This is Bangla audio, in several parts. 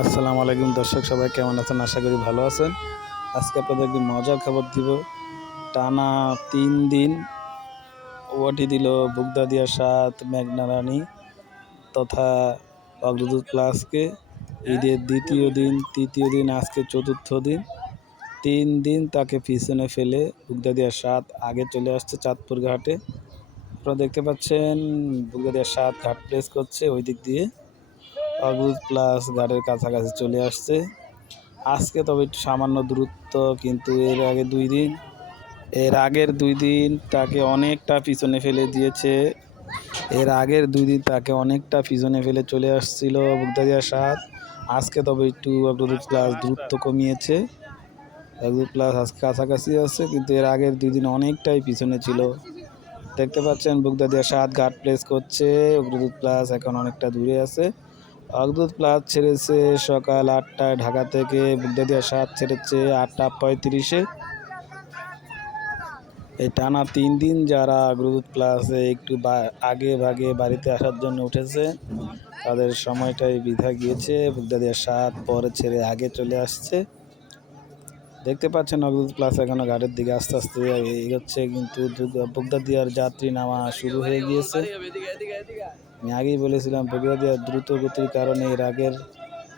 আসসালামু আলাইকুম দর্শক সবাই কেমন আছেন? আশা করি ভালো আছেন। আজকে আপনাদের একটি মজার খবর দিব। টানা তিন দিন ওয়াটি দিল বুগদাদিয়া সাত মেঘনা রানী তথা অগ্রদূত প্লাসকে ঈদের দ্বিতীয় দিন তৃতীয় দিন আজকে চতুর্থ দিন। তিন দিন তাকে পিছনে ফেলে বুগদাদিয়া সাত আগে চলে আসছে চাঁদপুর ঘাটে। আপনারা দেখতে পাচ্ছেন বুগদাদিয়া সাত ঘাট প্লেস করছে ওই দিক দিয়ে। অগ্রুজ প্লাস গাড়ির কাছাকাছি চলে আসছে। আজকে তবে একটু সামান্য দূরত্ব, কিন্তু এর আগে দুই দিন। এর আগের দুই দিন তাকে অনেকটা পিছনে ফেলে দিয়েছে। এর আগের দুই দিন তাকে অনেকটা পিছনে ফেলে চলে আসছিল বুগদাদিয়া সাত আজকে তবে একটু অগ্রদূত প্লাস দূরত্ব কমিয়েছে। অগ্রদূত প্লাস আজকে কাছাকাছি আছে, কিন্তু এর আগের দুই দিন অনেকটাই পিছনে ছিল। দেখতে পাচ্ছেন বুগদাদিয়া সাত গার্ড প্লেস করছে অগ্রদূত প্লাস এখন অনেকটা দূরে আছে। অগ্রদূত প্লাস ছেড়েছে সকাল আটটায় ঢাকা থেকে বুগদাদিয়া সাত ছেড়েছে আটটা পঁয়ত্রিশে। এই টানা তিন দিন যারা অগ্রদূত প্লাসে একটু আগে ভাগে বাড়িতে আসার জন্য উঠেছে, তাদের সময়টাই বৃথা গিয়েছে। বুগদাদিয়া সাত পরে ছেড়ে আগে চলে আসছে। দেখতে পাচ্ছেন অগ্রদূত প্লাস এখনও ঘাটের দিকে আস্তে আস্তে এগোচ্ছে, কিন্তু বুগদাদিয়ার যাত্রী নামা শুরু হয়ে গিয়েছে। আমি আগেই বলেছিলাম বুগদাদিয়ার দ্রুত গতির কারণে এর আগের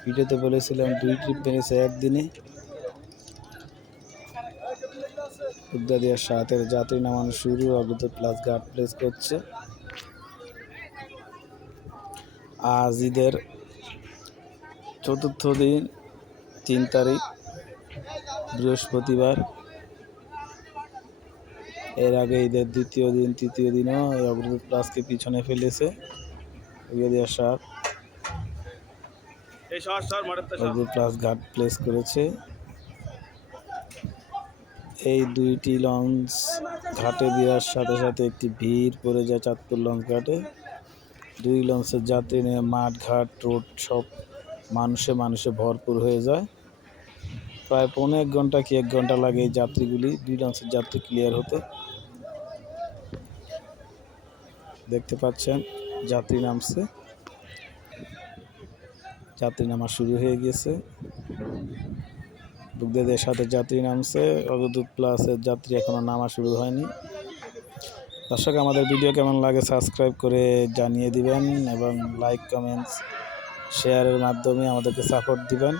ভিডিওতে বলেছিলাম, দুই ট্রিপ মেরেছে একদিনে। বুগদাদিয়ার সাতের যাত্রী নামানো শুরু, অগ্রদূত প্লাস ঘাট প্লেস করছে। আজ ঈদের চতুর্থ দিন, তিন তারিখ। বৃহস্পতিবার। এর আগে ঈদের দ্বিতীয় দিন তৃতীয় দিনও এই অগ্রদূত প্লাসকে পিছনে ফেলেছে। সাত অগ্রদূত প্লাস ঘাট প্লেস করেছে। এই দুইটি লঞ্চ ঘাটে দেওয়ার সাথে সাথে একটি ভিড় পড়ে যায় চাঁদপুর লঞ্চ ঘাটে। দুই লঞ্চের যাত্রী নিয়ে মাঠ ঘাট রোড সব মানুষে মানুষে ভরপুর হয়ে যায়। প্রায় পৌনে এক ঘণ্টা কি এক ঘণ্টা লাগে এই যাত্রীগুলি, দুই লঞ্চের যাত্রী ক্লিয়ার হতে। দেখতে পাচ্ছেন, যাত্রী নামছে। যাত্রী নামা শুরু হয়ে গেছে। বুকদের সাথে যাত্রী নামছে, অগ্রদূত প্লাসের যাত্রী এখনও নামা শুরু হয়নি। দর্শক, আমাদের ভিডিও কেমন লাগে সাবস্ক্রাইব করে জানিয়ে দিবেন এবং লাইক কমেন্টস শেয়ারের মাধ্যমে আমাদেরকে সাপোর্ট দিবেন।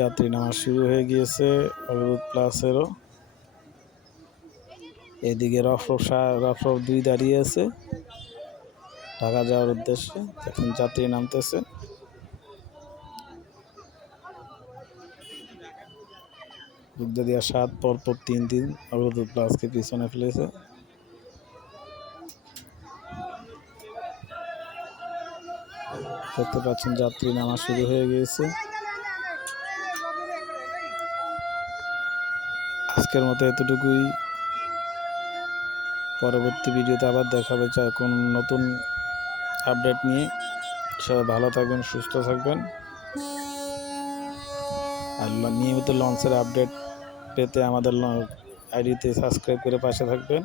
যাত্রী নামা শুরু হয়ে গিয়েছে অগ্রদূত প্লাসেরও এদিকে রফরফ রফরফ দুই দাঁড়িয়ে আছে। ঢাকা যাওয়ার উদ্দেশ্যে এখন যাত্রী নামতেছে। বুগদাদিয়া সাত, পরপর তিন দিন অগ্রদূত প্লাসকে পিছনে ফেলেছে। দেখতে পাচ্ছেন যাত্রী নামা শুরু হয়ে গিয়েছে। আজকের মতো এতটুকুই। পরবর্তী ভিডিওতে আবার দেখাবে কোন নতুন আপডেট নিয়ে। সবাই ভালো থাকবেন, সুস্থ থাকবেন। আর নিয়মিত লঞ্চের আপডেট পেতে আমাদের আইডিতে সাবস্ক্রাইব করে পাশে থাকবেন।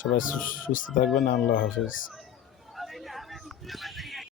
সবাই সুস্থ থাকবেন, আল্লাহ হাফিজ।